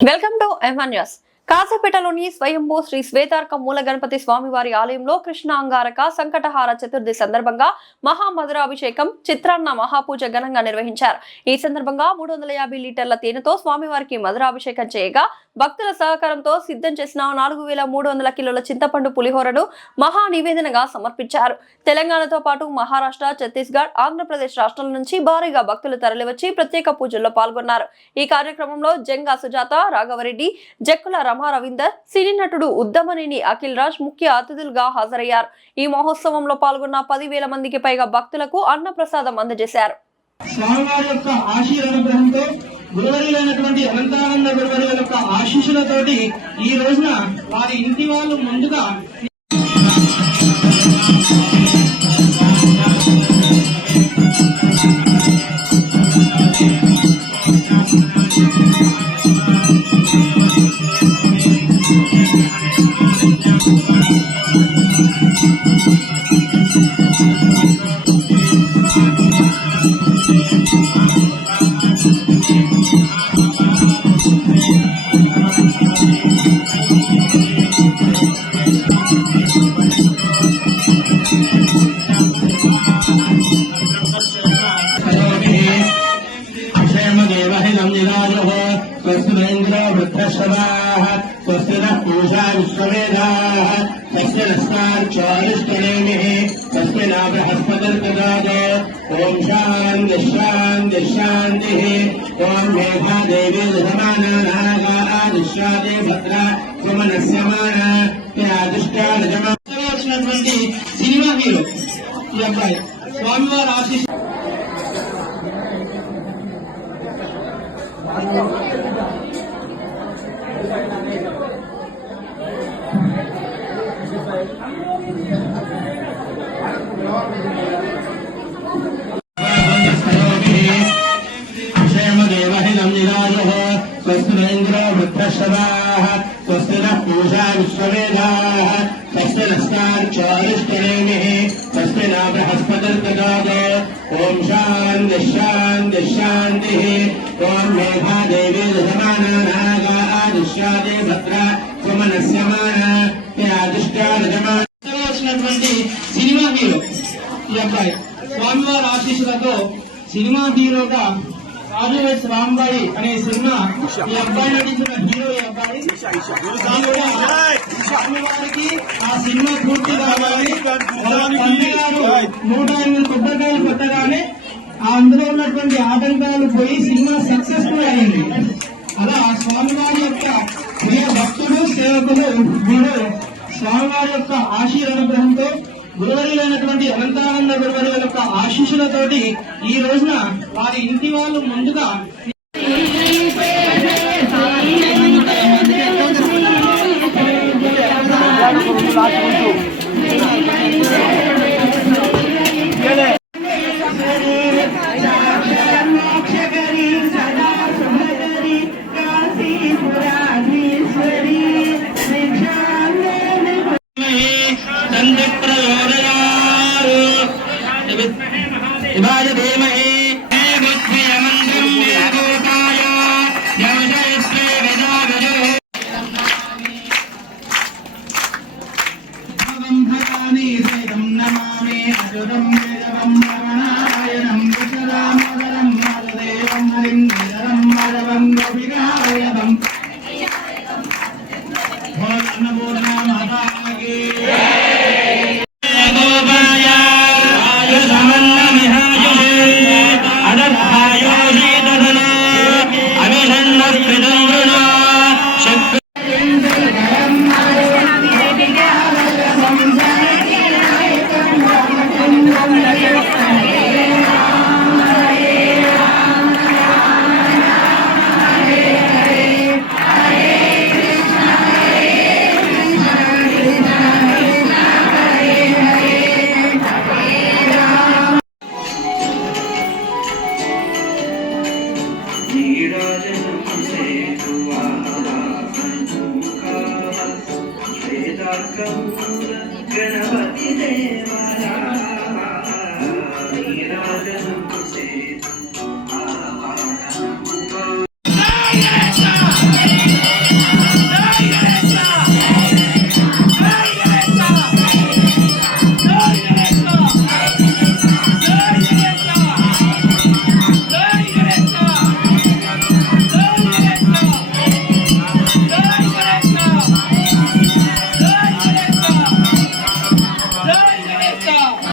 Welcome to M1 news కాసేపేటలోని స్వయంభూ శ్రీ శ్వేతార్క మూల గణపతి స్వామివారి ఆలయంలో కృష్ణ అంగారక సంకటహార చతుర్థి సందర్భంగా మహామధురాభిషేకం చిత్రాన్న మహాపూజ ఘనంగా నిర్వహించారు. ఈ సందర్భంగా మూడు వందల యాభై లీటర్ల తేనెతో స్వామివారికి మధురాభిషేకం చేయగా భక్తుల సహకారంతో సిద్ధం చేసిన నాలుగు వేల మూడు వందల కిలోల చింతపండు పులిహోరను మహా నివేదనగా సమర్పించారు. తెలంగాణతో పాటు మహారాష్ట్ర ఛత్తీస్గఢ్ ఆంధ్రప్రదేశ్ రాష్ట్రాల నుంచి భారీగా భక్తులు తరలివచ్చి ప్రత్యేక పూజల్లో పాల్గొన్నారు. ఈ కార్యక్రమంలో జంగా సుజాత రాఘవరెడ్డి జక్కుల రమా రవీందర్ సినీ నటుడు ఉద్దమనేని అఖిల్ రాజ్ ముఖ్య అతిథులుగా హాజరయ్యారు. ఈ మహోత్సవంలో పాల్గొన్న పదివేల మందికి పైగా భక్తులకు అన్నప్రసాదం అందజేశారు. స్వామివారి యొక్క ఆశీర్వాదంతో గురువరులైనటువంటి అనంతానంద గురువరుల యొక్క ఆశీస్సులతోటి ఈ రోజున వారి ఇంటి వాళ్ళు ముందుగా स्वस्तिन्द्र वृद्धश्रवाः स्वस्तिरः पूषा विश्ववेदाः स्वस्ति नस्तार्चोरिष्टनेमिः स्वस्ति न बृहस्पतिर्ददात् ॐ शान्तिः शान्तिः शान्तिः ॐ मेधा देवी दशमाना आदिश्याते భద్ర సుమనస్యమాన వచ్చినటువంటి సినిమా హీరో ఈ అబ్బాయి స్వామివారి ఆశీస్ नस्तार्चोरिष्टनेमिः स्वस्ति न बृहस्पतिर्ददात् ॐ शान्तिः शान्तिः शान्तिः ॐ मेधा देवी दशमाना आदिश्याते భద్ర సుమనస్యమాన వచ్చినటువంటి సినిమా హీరో ఈ అబ్బాయి స్వామివారి ఆశీస్సులతో సినిమా హీరోగా రాజువేస్ రాంబాయి అనే సినిమా ఈ అబ్బాయి నటించిన హీరో ఈ అబ్బాయి. ఆ సినిమా పూర్తి కావాలి. గారు నూట ఎనిమిది కొబ్బరికాయలు కొట్టగానే ఆ అందులో ఉన్నటువంటి ఆటంకాలు పోయి సినిమా సక్సెస్ఫుల్ అయింది. అలా ఆ స్వామివారి యొక్క ప్రియ భక్తులు సేవకులు వీరు స్వామివారి యొక్క ఆశీర్వాదంతో గురువరులైనటువంటి అనంతానంద గురువరుల యొక్క ఆశీస్సులతోటి ఈ రోజున వారి ఇంటి వాళ్ళు ముందుగా శివాయ గణపతి దేవాలా America.